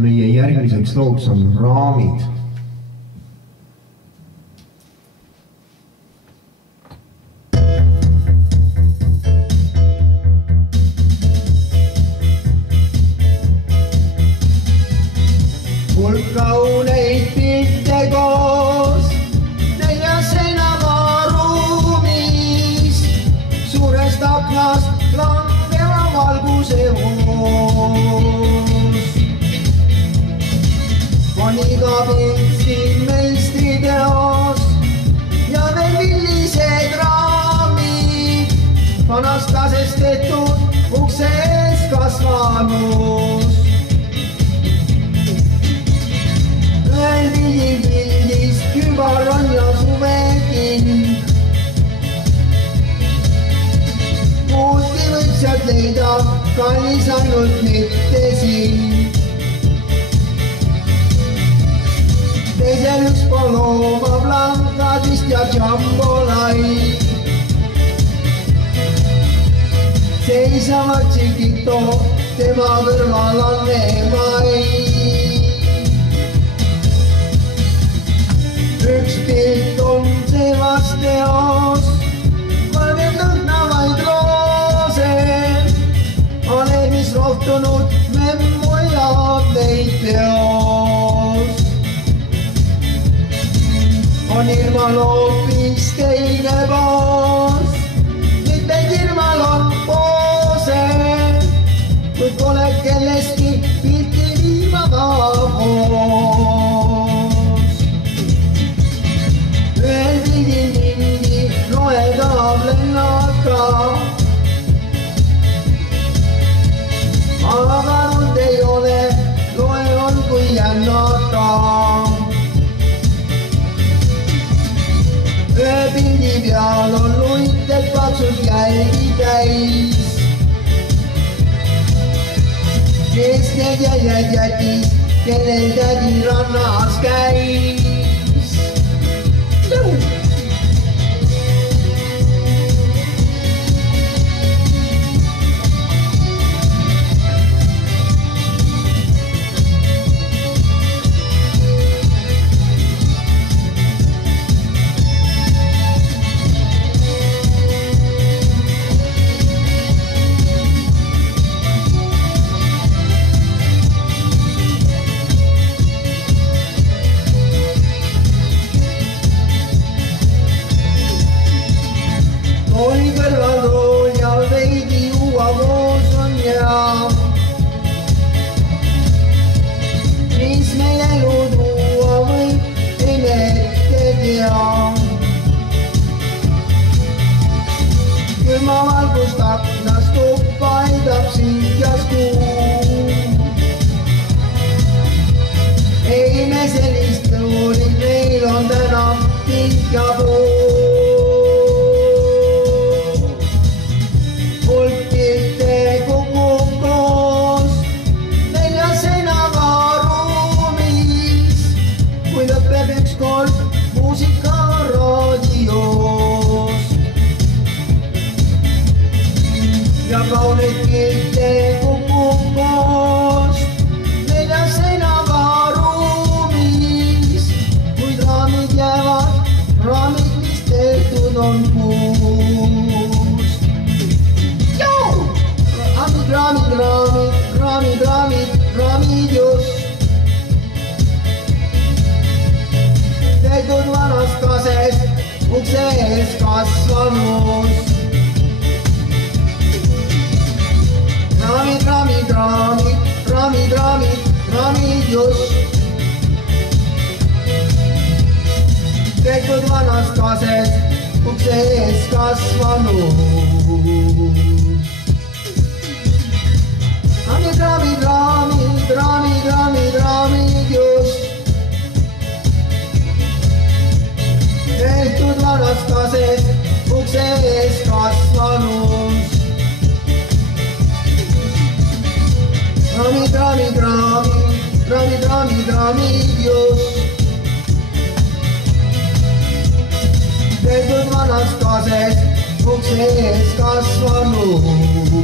meie järgmiseks looks on Raamid. Hulk kauneid pilte koos neljas seinaga ruumis, suurest aknast langeva valguse hoos. On iga pilt siin meistriteos ja veel millised raamid, vanast tasest tehtud ukse ees kasvanus. Ühel pildist kübar on ja suveking, muudki võib sealt leida, kallis ainult mitte siin. Teisel üks Paloma Blancadist ja Jambolai, seisavad Chiquito, tema kõrval on Emai. Üks pilt on see vasteos, valged lõhnavaid roose, olen mis rohtunud memmu ja neid teos. On ilmal hoopis teine poos, mitmeid ilmal on poose, kuid pole kellestki pilti viimaga koos. Ühel pildil mingi loedav lennaka, aga nüüd ei ole, loe on kui jännaka. Ühe pildi peal on luited paksud jälgi täis, kes need jäljed jättis, kellel tädi rannas käis. Oli kõrval rool ja veidi juua koos on hea, mis meil elu tuua võib, ei me ette tea. Külma valgust aknast tuppa heidab sinkjas kuu. Ei me sellist lõulit, meil on täna pink ja puu. Muusika raadios ja kauneid pilte kukub koos neljas seinaga ruumis, kuid raamid jäävad, raamid, mis tehtud on puust. Raamid, raamid, raamid, raamid, raamid just tehtud vanast kasest, ukse ees kasvanus. Raamid, raamid, raamid, raamid, raamid, raamid just tehtud vanast kasest, ukse ees kasvanus. Raamid, raamid, raamid, raamid, raamid, raamid just tehtud vanast kasest, ukse ees kasvanus. Raamid, raamid, raamid, raamid, raamid, raamid just tehtud vanast kasest, ukse ees kasvanus.